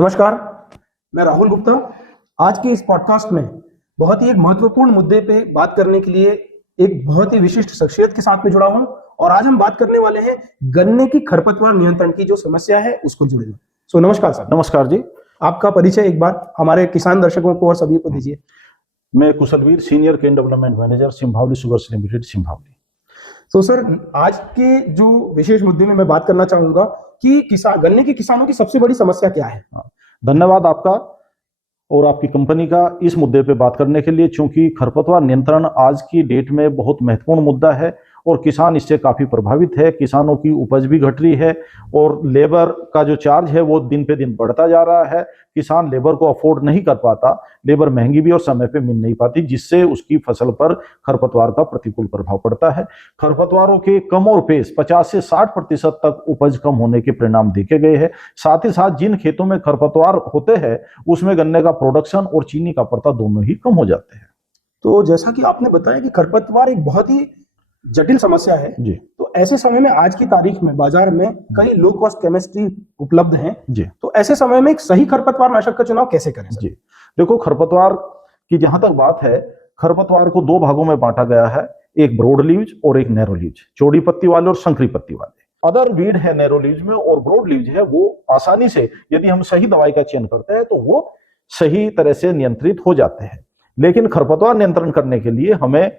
नमस्कार, मैं राहुल गुप्ता। आज के इस पॉडकास्ट में बहुत ही एक महत्वपूर्ण मुद्दे पे बात करने के लिए एक बहुत ही विशिष्ट शख्सियत के साथ में जुड़ा हूं और आज हम बात करने वाले हैं गन्ने की खरपतवार नियंत्रण की जो समस्या है उसको जुड़े हुए। नमस्कार सर। नमस्कार जी। आपका परिचय एक बार हमारे किसान दर्शकों को और सभी को दीजिए। मैं Kushalveer, senior cane development manager, Simbhaoli Sugars Limited, Simbhaoli. तो सर, आज के जो विशेष मुद्दे में मैं बात करना चाहूंगा कि गन्ने के किसानों की सबसे बड़ी समस्या क्या है। धन्यवाद आपका और आपकी कंपनी का इस मुद्दे पे बात करने के लिए, चूंकि खरपतवार नियंत्रण आज की डेट में बहुत महत्वपूर्ण मुद्दा है और किसान इससे काफ़ी प्रभावित है। किसानों की उपज भी घट रही है और लेबर का जो चार्ज है वो दिन पे दिन बढ़ता जा रहा है। किसान लेबर को अफोर्ड नहीं कर पाता, लेबर महंगी भी और समय पे मिल नहीं पाती, जिससे उसकी फसल पर खरपतवार का प्रतिकूल प्रभाव पड़ता है। खरपतवारों के कम और पेश 50 से 60% तक उपज कम होने के परिणाम देखे गए हैं। साथ ही साथ जिन खेतों में खरपतवार होते हैं उसमें गन्ने का प्रोडक्शन और चीनी का पड़ता दोनों ही कम हो जाते हैं। तो जैसा कि आपने बताया कि खरपतवार एक बहुत ही जटिल समस्या है जी। तो ऐसे समय में आज की तारीख में बाजार में कई लो कॉस्ट केमिस्ट्री उपलब्ध हैं जी। तो ऐसे समय में एक सही खरपतवार नाशक का चुनाव कैसे करें सर? जी, देखो, खरपतवार की जहां तक बात है, खरपतवार को दो भागों में बांटा गया है, एक ब्रॉड लीव्स और एक नैरो लीव्स, चौड़ी पत्ती वाले और संकरी पत्ती वाले। अदर वीड है नैरो लीव्स में और ब्रॉड लीव्स है वो आसानी से, यदि हम सही दवाई का चयन करते हैं तो वो सही तरह से नियंत्रित हो जाते हैं। लेकिन खरपतवार नियंत्रण करने के लिए हमें,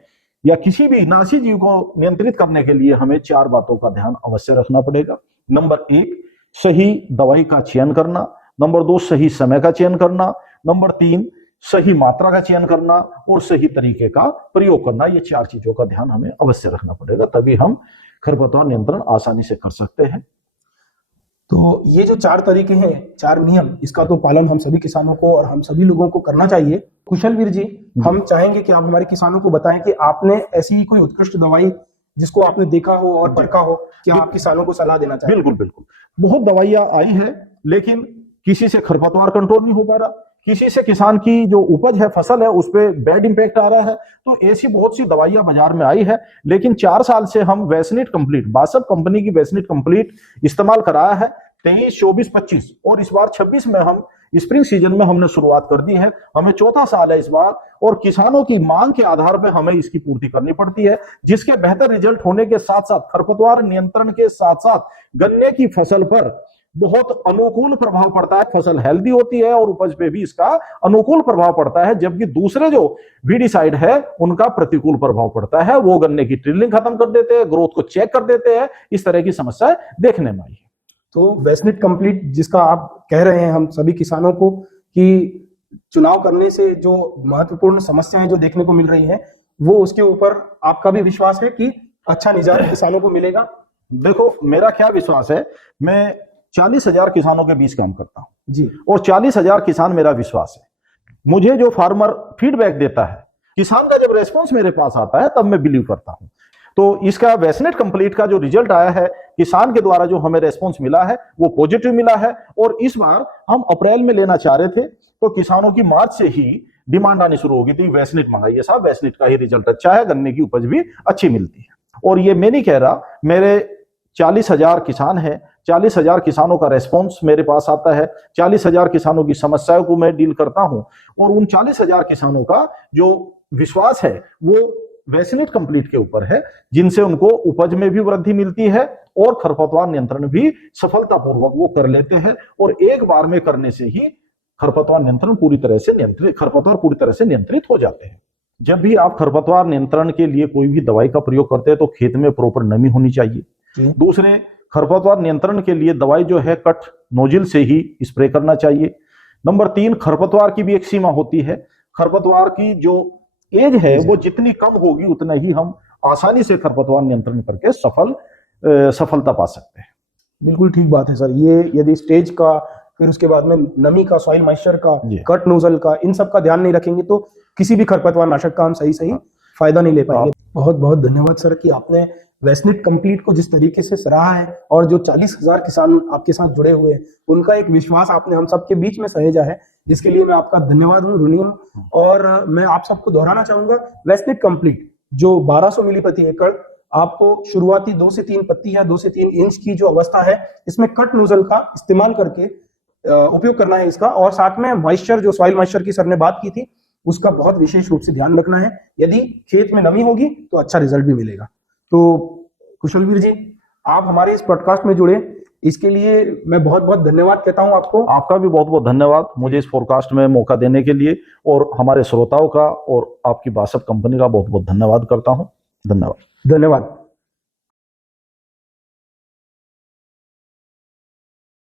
या किसी भी नाशी जीव को नियंत्रित करने के लिए, हमें चार बातों का ध्यान अवश्य रखना पड़ेगा। नंबर 1, सही दवाई का चयन करना। नंबर 2, सही समय का चयन करना। नंबर 3, सही मात्रा का चयन करना और सही तरीके का प्रयोग करना। ये चार चीजों का ध्यान हमें अवश्य रखना पड़ेगा, तभी हम खरपतवार नियंत्रण आसानी से कर सकते हैं। तो ये जो चार तरीके हैं, चार नियम, इसका तो पालन हम सभी किसानों को और हम सभी लोगों को करना चाहिए। कुशलवीर जी, हम चाहेंगे कि आप हमारे किसानों को बताएं कि आपने ऐसी कोई उत्कृष्ट दवाई जिसको आपने देखा हो और परखा हो, क्या आप किसानों को सलाह देना चाहेंगे? बिल्कुल बिल्कुल। बहुत दवाइयां आई हैं लेकिन किसी से खरपतवार कंट्रोल नहीं हो पा रहा, किसी से किसान की जो उपज है, फसल है, उस पर बैड इंपैक्ट आ रहा है। तो ऐसी बहुत सी दवाइयां बाजार में आई है, लेकिन 4 साल से हम वेस्निट कंप्लीट, बासप कंपनी की वेस्निट कंप्लीट इस्तेमाल कराया है। 23, 24, 25 और इस बार 26 में हम स्प्रिंग सीजन में हमने शुरुआत कर दी है। हमें चौथा साल है इस बार और किसानों की मांग के आधार पर हमें इसकी पूर्ति करनी पड़ती है, जिसके बेहतर रिजल्ट होने के साथ साथ, खरपतवार नियंत्रण के साथ साथ गन्ने की फसल पर बहुत अनुकूल प्रभाव पड़ता है। फसल हेल्दी होती है और उपज पे भी इसका अनुकूल प्रभाव पड़ता है, जबकि दूसरे जो वीडिसाइड है उनका प्रतिकूल प्रभाव पड़ता है। वो गन्ने की ट्रिलिंग खत्म कर देते हैं, ग्रोथ को चेक कर देते हैं। इस तरह की समस्या देखने में आई है। तो वेस्निट कंप्लीट जिसका आप कह रहे हैं हम सभी किसानों को कि चुनाव करने से जो महत्वपूर्ण समस्याएं जो देखने को मिल रही हैं, वो उसके ऊपर आपका भी विश्वास है कि अच्छा निजात किसानों को मिलेगा? देखो, मेरा क्या विश्वास है, मैं 40,000 किसानों के बीच काम करता हूं जी, और 40,000 किसान मेरा विश्वास है। मुझे जो फार्मर फीडबैक देता है, किसान का जब रेस्पॉन्स मेरे पास आता है तब मैं बिलीव करता हूं। तो इसका वेस्नेट कंप्लीट का जो रिजल्ट आया है, किसान के द्वारा जो हमें रेस्पॉन्स मिला है वो पॉजिटिव मिला है। और इस बार हम अप्रैल में लेना चाह रहे थे तो किसानों की मार्च से ही डिमांड आनी शुरू हो गई थी, वेस्नेट मंगाइए साहब, वेस्नेट का ही रिजल्ट अच्छा है, गन्ने की उपज भी अच्छी मिलती है। और ये मैं नहीं कह रहा, मेरे 40,000 किसान हैं, 40,000 किसानों का रेस्पॉन्स मेरे पास आता है, 40,000 किसानों की समस्याओं को मैं डील करता हूं और उन 40,000 किसानों का जो विश्वास है वो वेस्निट कंप्लीट के ऊपर है, जिनसे उनको उपज में भी वृद्धि मिलती है और खरपतवार नियंत्रण भी सफलतापूर्वक वो कर लेते हैं। और एक बार में करने से ही खरपतवार पूरी तरह से नियंत्रित हो जाते हैं। जब भी आप खरपतवार नियंत्रण के लिए कोई भी दवाई का प्रयोग करते हैं तो खेत में प्रॉपर नमी होनी चाहिए। दूसरे, खरपतवार नियंत्रण के लिए दवाई जो है कट नोजिल से ही स्प्रे करना चाहिए। नंबर 3, खरपतवार की भी एक सीमा होती है। खरपतवार की जो एज है वो जितनी कम होगी उतना ही हम आसानी से खरपतवार नियंत्रण करके सफलता पा सकते हैं। बिल्कुल ठीक बात है सर। ये यदि स्टेज का, फिर उसके बाद में नमी का, सॉइल मॉइस्चर का, कट नोजल का, इन सब का ध्यान नहीं रखेंगे तो किसी भी खरपतवार नाशक का हम सही फायदा नहीं ले पाएंगे। बहुत बहुत धन्यवाद सर कि आपने वेस्निट कंप्लीट को जिस तरीके से सराहा है और जो 40,000 किसान आपके साथ जुड़े हुए हैं उनका एक विश्वास आपने हम सबके बीच में सहेजा है, जिसके लिए मैं आपका धन्यवाद हूँ, ऋणी हूँ। और मैं आप सबको दोहराना चाहूंगा, वेस्निट कंप्लीट जो 1200 मिली प्रति एकड़ आपको शुरुआती 2 से 3 पत्ती या 2 से 3 इंच की जो अवस्था है, इसमें कट नोजल का इस्तेमाल करके उपयोग करना है इसका, और साथ में मॉइस्चर, जो सॉइल मॉइस्चर की सर ने बात की थी, उसका बहुत विशेष रूप से ध्यान रखना है। यदि खेत में नमी होगी तो अच्छा रिजल्ट भी मिलेगा। तो कुशलवीर जी, आप हमारे इस पॉडकास्ट में जुड़े, इसके लिए मैं बहुत बहुत धन्यवाद कहता हूं आपको। आपका भी बहुत बहुत धन्यवाद मुझे इस पॉडकास्ट में मौका देने के लिए, और हमारे श्रोताओं का और आपकी बासप कंपनी का बहुत बहुत धन्यवाद करता हूं। धन्यवाद। धन्यवाद।